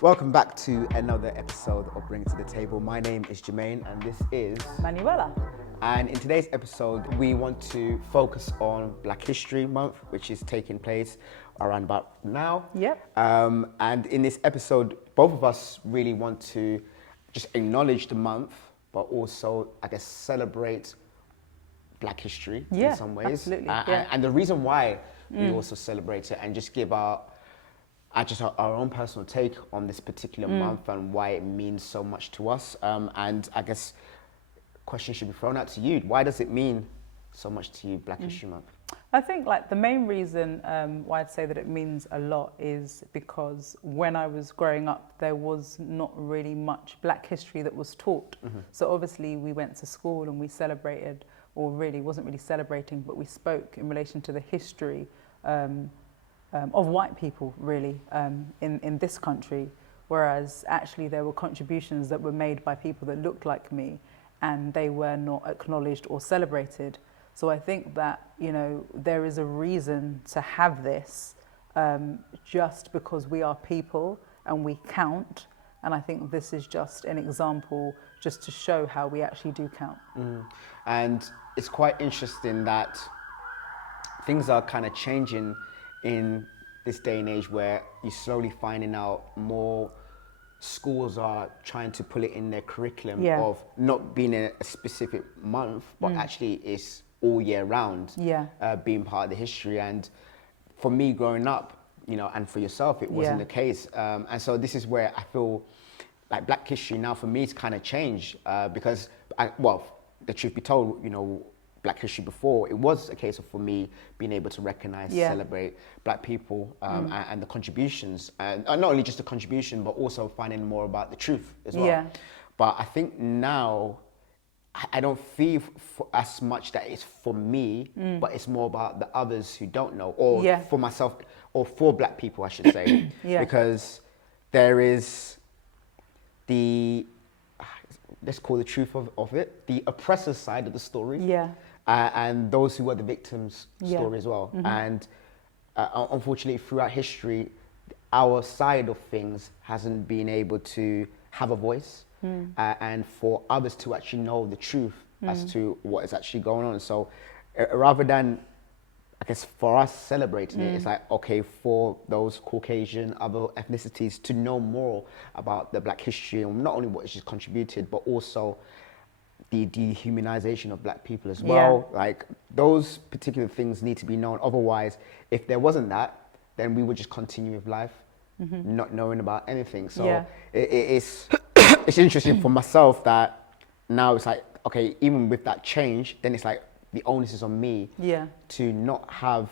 Welcome back to another episode of Bring It to the Table. My name is Jermaine and this is Manuela. And in today's episode, we want to focus on Black History Month, which is taking place around about now. Yep. And in this episode, both of us really want to just acknowledge the month, but also, I guess, celebrate Black history in some ways. Absolutely. And the reason why we also celebrate it and just give our own personal take on this particular month and why it means so much to us. And I guess question should be thrown out to you. Why does it mean so much to you, Black History Month? I think like the main reason why I'd say that it means a lot is because when I was growing up, there was not really much Black history that was taught. So obviously we went to school and we celebrated, or really wasn't really celebrating, but we spoke in relation to the history of white people really in this country, whereas actually there were contributions that were made by people that looked like me and they were not acknowledged or celebrated. So I think that, you know, there is a reason to have this just because we are people and we count. And I think this is just an example just to show how we actually do count. And it's quite interesting that things are kind of changing in this day and age where you're slowly finding out more schools are trying to pull it in their curriculum of not being in a specific month, but actually it's all year round being part of the history. And for me growing up, you know, and for yourself, it wasn't the case. And so this is where I feel like Black history now for me it's kind of changed because, the truth be told, you know, Black history before, it was a case of for me being able to recognize, celebrate Black people and the contributions, and not only just the contribution, but also finding more about the truth as well. But I think now I don't feel as much that it's for me, but it's more about the others who don't know, or for myself, or for Black people, I should say, because there is the, let's call the truth of it, the oppressor's side of the story. And those who are the victims' story as well. And unfortunately, throughout history, our side of things hasn't been able to have a voice and for others to actually know the truth as to what is actually going on. So rather than, I guess, for us celebrating it, it's like, okay, for those Caucasian, other ethnicities to know more about the Black history and not only what is just contributed, but also the dehumanization of Black people as well. Like those particular things need to be known. Otherwise, if there wasn't that, then we would just continue with life, not knowing about anything. So it's interesting for myself that now it's like, okay, even with that change, then it's like the onus is on me to not have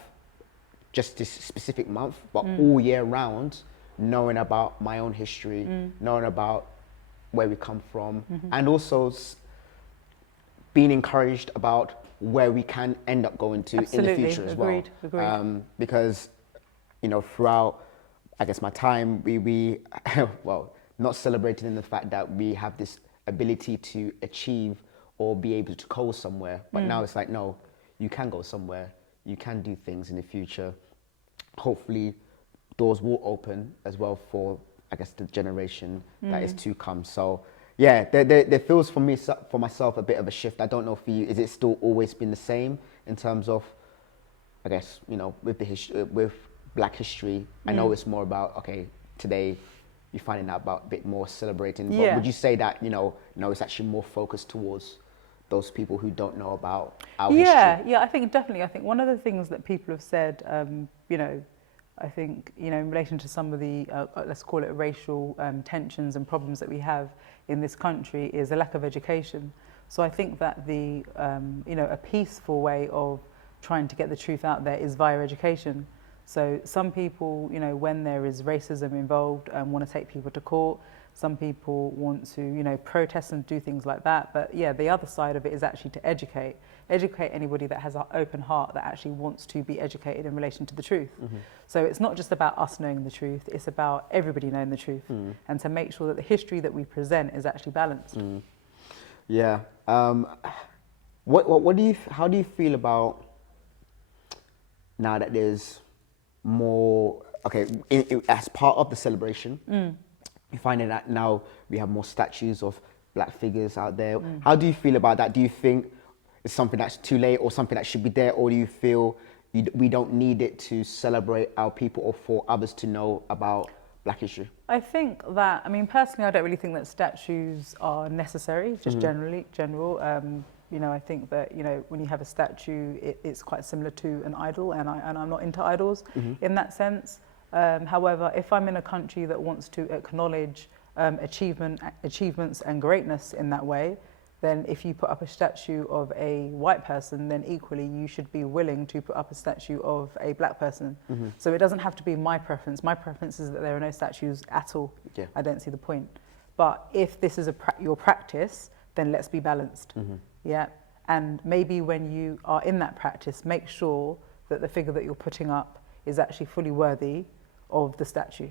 just this specific month, but all year round, knowing about my own history, knowing about where we come from, and also being encouraged about where we can end up going to in the future as well. Because, you know, throughout, I guess, my time, we well, not celebrating in the fact that we have this ability to achieve or be able to go somewhere. But now it's like, no, you can go somewhere. You can do things in the future. Hopefully, doors will open as well for, I guess, the generation that is to come. So, yeah, there feels for me, for myself, a bit of a shift. I don't know for you, is it still always been the same in terms of, I guess, you know, with the with Black history? I know it's more about, okay, today you're finding out about a bit more celebrating. But would you say that, you know, no, it's actually more focused towards those people who don't know about our history? Yeah, I think definitely. I think one of the things that people have said, you know, I think, you know, in relation to some of the, let's call it racial tensions and problems that we have in this country is a lack of education. So I think that the, you know, a peaceful way of trying to get the truth out there is via education. So some people, you know, when there is racism involved, want to take people to court. Some people want to, you know, protest and do things like that. But yeah, the other side of it is actually to educate anybody that has an open heart that actually wants to be educated in relation to the truth. So it's not just about us knowing the truth, it's about everybody knowing the truth and to make sure that the history that we present is actually balanced. Yeah. How do you feel about now that there's more, okay, as part of the celebration, you're finding that now we have more statues of black figures out there. How do you feel about that? Do you think it's something that's too late or something that should be there, or do you feel we don't need it to celebrate our people or for others to know about Black history? I think that, I mean, personally, I don't really think that statues are necessary, just general. I think that, when you have a statue, it's quite similar to an idol, and I'm not into idols in that sense. However, if I'm in a country that wants to acknowledge achievements and greatness in that way, then if you put up a statue of a white person, then equally you should be willing to put up a statue of a black person. So it doesn't have to be my preference. My preference is that there are no statues at all. Yeah. I don't see the point. But if this is your practice, then let's be balanced. Yeah. And maybe when you are in that practice, make sure that the figure that you're putting up is actually fully worthy of the statue.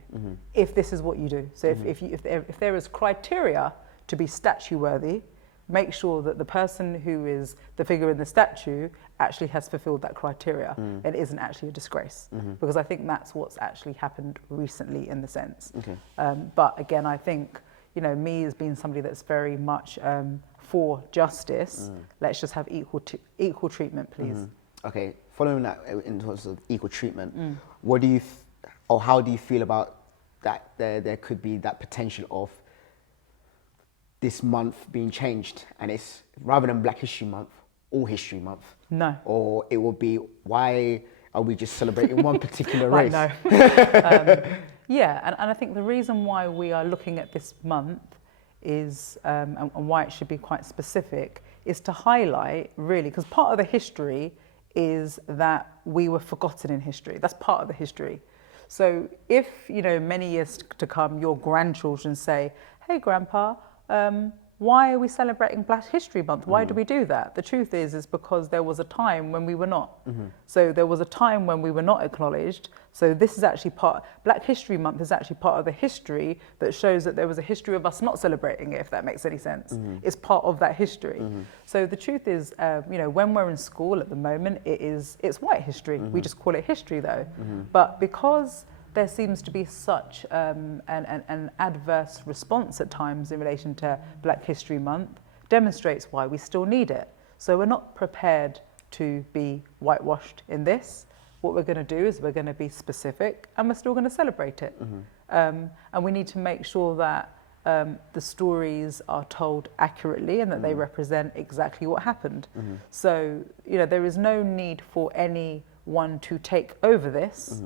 If this is what you do. So if there is criteria to be statue worthy, make sure that the person who is the figure in the statue actually has fulfilled that criteria and isn't actually a disgrace. Because I think that's what's actually happened recently in the sense. But again, I think, me as being somebody that's very much for justice, let's just have equal treatment, please. Okay, following that in terms of equal treatment, what do you, or how do you feel about that there could be that potential of this month being changed, and it's rather than Black History Month, All History Month? No. Or it will be, why are we just celebrating one particular race? No. Yeah, and I think the reason why we are looking at this month is, and why it should be quite specific, is to highlight really, because part of the history is that we were forgotten in history. That's part of the history. So if, many years to come, your grandchildren say, hey, Grandpa, why are we celebrating Black History Month? Why do we do that? The truth is because there was a time when we were not. So there was a time when we were not acknowledged. So this is actually Black History Month is actually part of the history that shows that there was a history of us not celebrating it, if that makes any sense. It's part of that history. So the truth is, when we're in school at the moment, it's white history. We just call it history though. But because there seems to be such an adverse response at times in relation to Black History Month, demonstrates why we still need it. So we're not prepared to be whitewashed in this. What we're going to do is we're going to be specific, and we're still going to celebrate it. And we need to make sure that the stories are told accurately and that they represent exactly what happened. So, there is no need for anyone to take over this.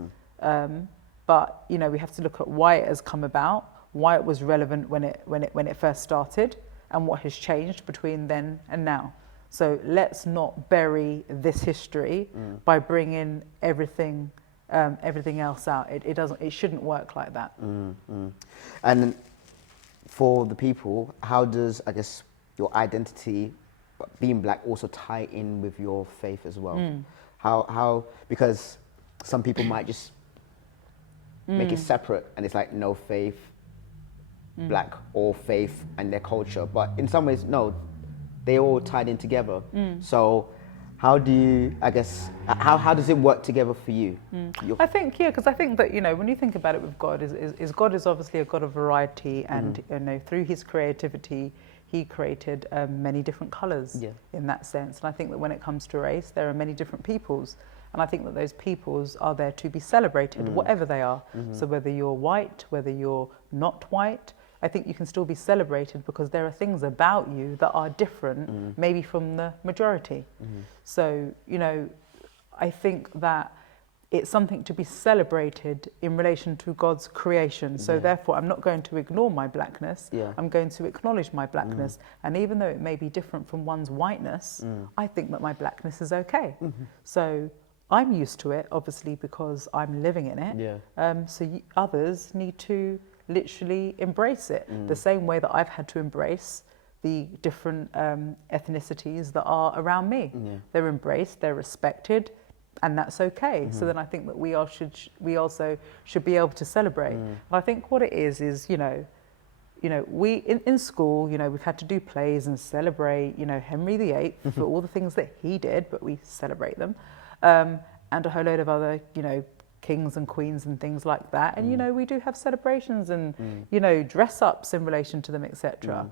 But we have to look at why it has come about, why it was relevant when it first started, and what has changed between then and now. So let's not bury this history by bringing everything else out. It shouldn't work like that. And for the people, how does, I guess, your identity, being Black, also tie in with your faith as well? How because some people might just make it separate, and it's like no faith, Black, or faith and their culture. But in some ways, no, they all tied in together. So how do you, I guess, how does it work together for you? I think, because I think that, when you think about it with God, is God is obviously a God of variety, and through his creativity, he created many different colours in that sense. And I think that when it comes to race, there are many different peoples. And I think that those peoples are there to be celebrated, whatever they are. So whether you're white, whether you're not white, I think you can still be celebrated because there are things about you that are different, maybe from the majority. So, I think that it's something to be celebrated in relation to God's creation. So therefore, I'm not going to ignore my Blackness. I'm going to acknowledge my Blackness. And even though it may be different from one's whiteness, I think that my Blackness is okay. So I'm used to it, obviously, because I'm living in it. So others need to literally embrace it the same way that I've had to embrace the different ethnicities that are around me. They're embraced, they're respected, and that's okay. So then I think that we also should be able to celebrate. And I think what it is, we in school, we've had to do plays and celebrate, Henry VIII for all the things that he did, but we celebrate them. And a whole load of other, kings and queens and things like that. And, you know, we do have celebrations and, Mm. you know, dress ups in relation to them, etc. Mm.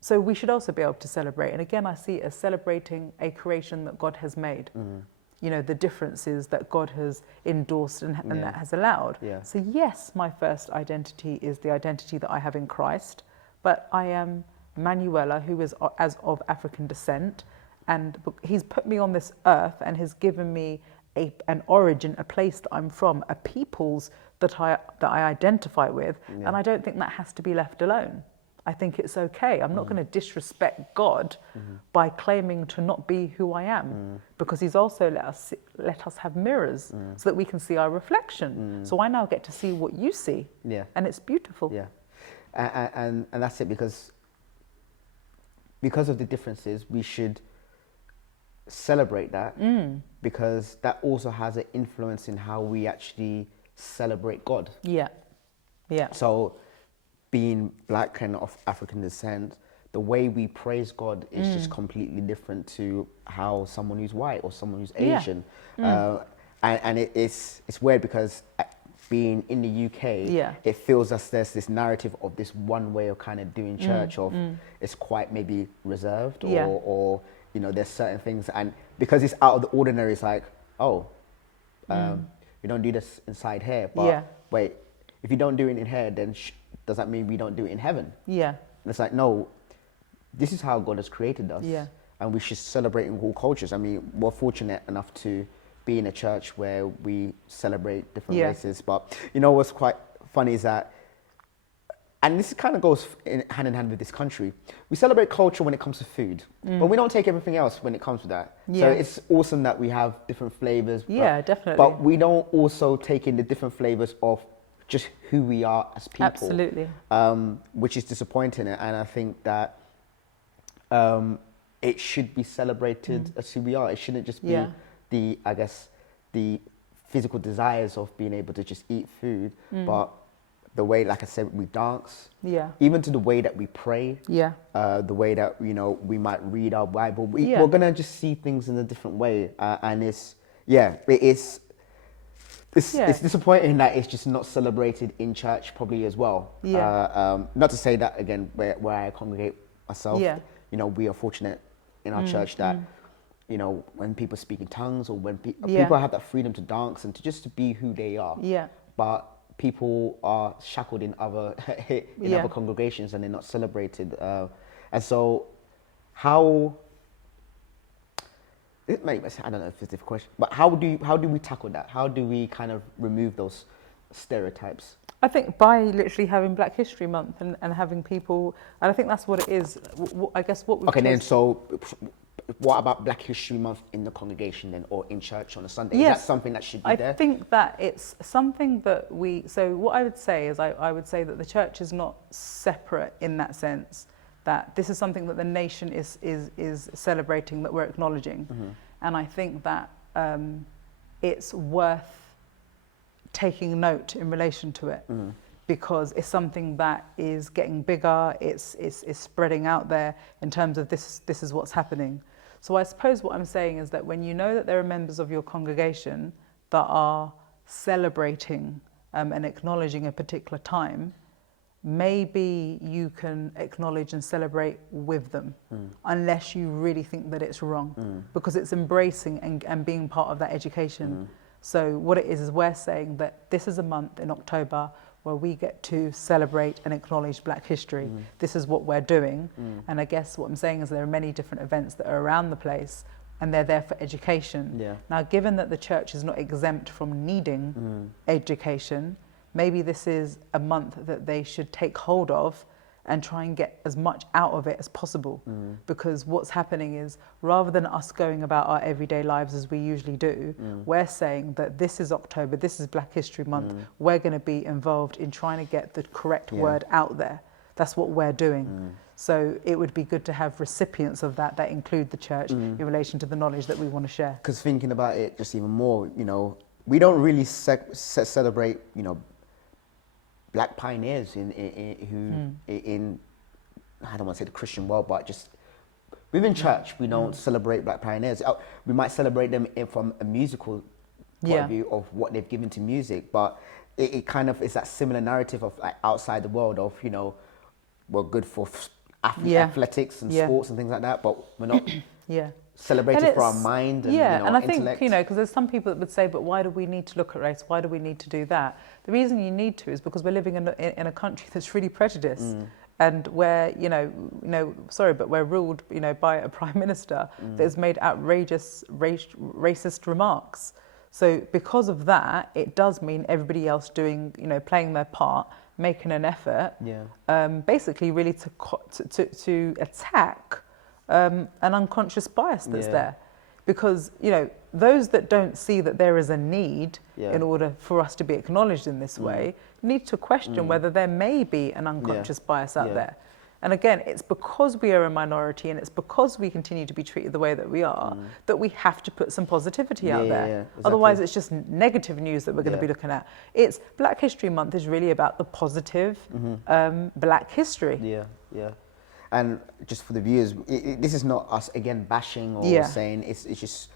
So we should also be able to celebrate. And again, I see it as celebrating a creation that God has made. Mm. You know, the differences that God has endorsed and Yeah. that has allowed. Yeah. So yes, my first identity is the identity that I have in Christ, but I am Manuela, who is as of African descent, and he's put me on this earth and has given me an origin, a place that I'm from, a peoples that I identify with, Yeah. and I don't think that has to be left alone. I think it's okay. I'm not going to disrespect God by claiming to not be who I am, because He's also let us have mirrors so that we can see our reflection. So I now get to see what you see, Yeah. and it's beautiful. Yeah. And that's it, because of the differences, we should celebrate that, because that also has an influence in how we actually celebrate God. Yeah, yeah, So being black and of African descent, the way we praise God is just completely different to how someone who's white or someone who's Yeah. Asian. And it's weird, because being in the UK, Yeah. it feels as there's this narrative of this one way of kind of doing church, of it's quite maybe reserved, Yeah. or you know, there's certain things, and because it's out of the ordinary, it's like, oh, we don't do this inside here, but Yeah. wait, if you don't do it in here, then does that mean we don't do it in heaven? yeah, And it's like, no, this is how God has created us. Yeah. And we should celebrate in all cultures. I mean, we're fortunate enough to be in a church where we celebrate different Yeah. races. But you know what's quite funny is that, and this kind of goes hand in hand with this country, we celebrate culture when it comes to food, but we don't take everything else when it comes to that. So Yeah. it's awesome that we have different flavors. Yeah, but, definitely. But we don't also take in the different flavors of just who we are as people. Absolutely. Which is disappointing. And I think that it should be celebrated as who we are. It shouldn't just be Yeah. the physical desires of being able to just eat food, but the way, like I said, we dance, Yeah. even to the way that we pray, Yeah. the way that, you know, we might read our Bible. Yeah. We're gonna just see things in a different way, and it's disappointing that it's just not celebrated in church probably as well. Yeah. Not to say that, again, where I congregate myself, Yeah. you know, we are fortunate in our church that, you know, when people speak in tongues, or when Yeah. people have that freedom to dance and to just to be who they are. Yeah. But people are shackled in other Yeah. other congregations, and they're not celebrated. And so how... I don't know if it's a different question, but how do we tackle that? How do we kind of remove those stereotypes? I think by literally having Black History Month and having people, and I think that's what it is. I guess what we've Okay, then chose- so what about Black History Month in the congregation then, or in church on a Sunday? Yes. Is that something that should be I there? think that it's something that so what I would say is I would say that the church is not separate in that sense, that this is something that the nation is celebrating, that we're acknowledging. And I think that it's worth taking note in relation to it, because it's something that is getting bigger, it's spreading out there in terms of this is what's happening. So I suppose what I'm saying is that when you know that there are members of your congregation that are celebrating and acknowledging a particular time, maybe you can acknowledge and celebrate with them, unless you really think that it's wrong, because it's embracing and being part of that education. So what it is we're saying that this is a month in October where we get to celebrate and acknowledge Black history. This is what we're doing. And I guess what I'm saying is there are many different events that are around the place, and they're there for education. Yeah. Now, given that the church is not exempt from needing education, maybe this is a month that they should take hold of and try and get as much out of it as possible. Because what's happening is, rather than us going about our everyday lives as we usually do, we're saying that this is October, this is Black History Month, we're going to be involved in trying to get the correct word out there. That's what we're doing. So it would be good to have recipients of that include the church in relation to the knowledge that we want to share. Because thinking about it just even more, you know, we don't really celebrate, you know, Black pioneers in I don't want to say the Christian world, but just within church, we don't celebrate Black pioneers. We might celebrate them from a musical point Yeah. of view of what they've given to music, but it kind of is that similar narrative of like outside the world of, you know, we're good for Yeah. athletics and Yeah. sports and things like that, but we're not Yeah. celebrated And for our it's- mind and, yeah, you know, and our I think, intellect. you know, because there's some people that would say, but why do we need to look at race? Why do we need to do that? The reason you need to is because we're living in a country that's really prejudiced. And where, sorry, but we're ruled, you know, by a prime minister that has made outrageous racist remarks. So because of that, it does mean everybody else doing, you know, playing their part, making an effort, basically really to attack an unconscious bias that's there. Because, you know, those that don't see that there is a need in order for us to be acknowledged in this way need to question whether there may be an unconscious bias out there. And again, it's because we are a minority and it's because we continue to be treated the way that we are that we have to put some positivity out there. Exactly. Otherwise, it's just negative news that we're going to be looking at. It's Black History Month is really about the positive Black history. Yeah. And just for the viewers, this is not us again bashing or saying, it's just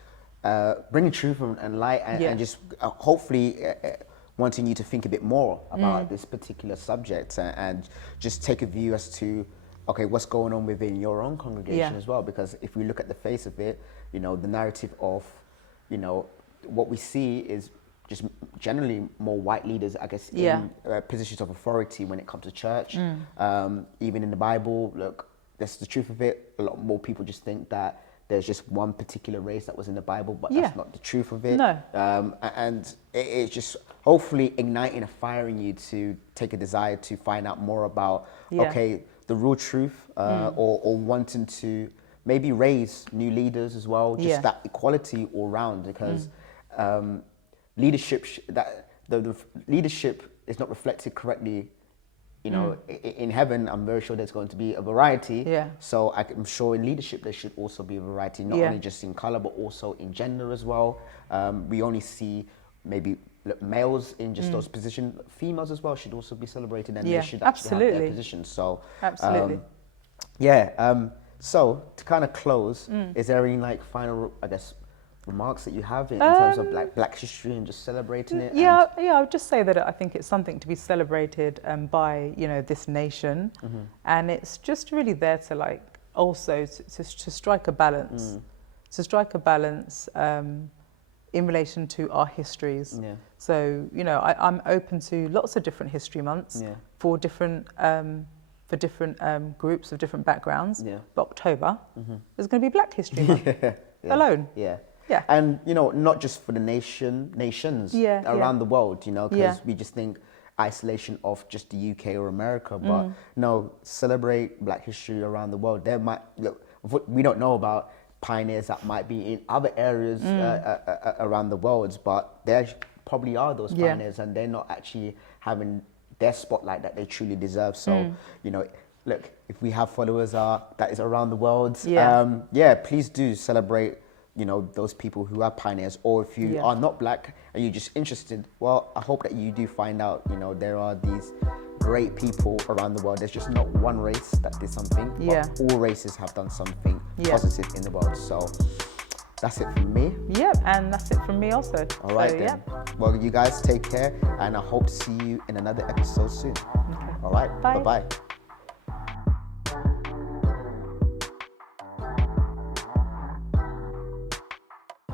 bringing truth and light and just hopefully wanting you to think a bit more about this particular subject and just take a view as to, okay, what's going on within your own congregation as well. Because if we look at the face of it, you know, the narrative of, you know, what we see is just generally more white leaders, I guess, in positions of authority when it comes to church. Even in the Bible, look, that's the truth of it. A lot more people just think that there's just one particular race that was in the Bible, but that's not the truth of it. No. And it's just hopefully igniting a fire in you to take a desire to find out more about, okay, the real truth, or wanting to maybe raise new leaders as well, just that equality all round, because leadership, the leadership is not reflected correctly. You know, in heaven, I'm very sure there's going to be a variety. So I'm sure in leadership, there should also be a variety, not only just in color, but also in gender as well. We only see maybe males in just those positions. Females as well should also be celebrated, and they should actually have their positions. So, so to kind of close, is there any like final, I guess, remarks that you have in terms of like Black history and just celebrating it? I would just say that I think it's something to be celebrated by, you know, this nation, and it's just really there to like also to strike a balance, in relation to our histories. So, you know, I'm open to lots of different history months for different groups of different backgrounds. But October is going to be Black History Month alone. Yeah. And, you know, not just for the nations around the world, you know, because we just think isolation of just the UK or America, but no, celebrate Black history around the world. There might, look, we don't know about pioneers that might be in other areas around the world, but there probably are those pioneers and they're not actually having their spotlight that they truly deserve. So, you know, look, if we have followers that is around the world, please do celebrate, you know, those people who are pioneers. Or if you are not Black and you're just interested, well, I hope that you do find out, you know, there are these great people around the world. There's just not one race that did something, but all races have done something positive in the world. So that's it from me. And that's it from me also. All right, so, then. Well, you guys take care, and I hope to see you in another episode soon. All right, bye-bye.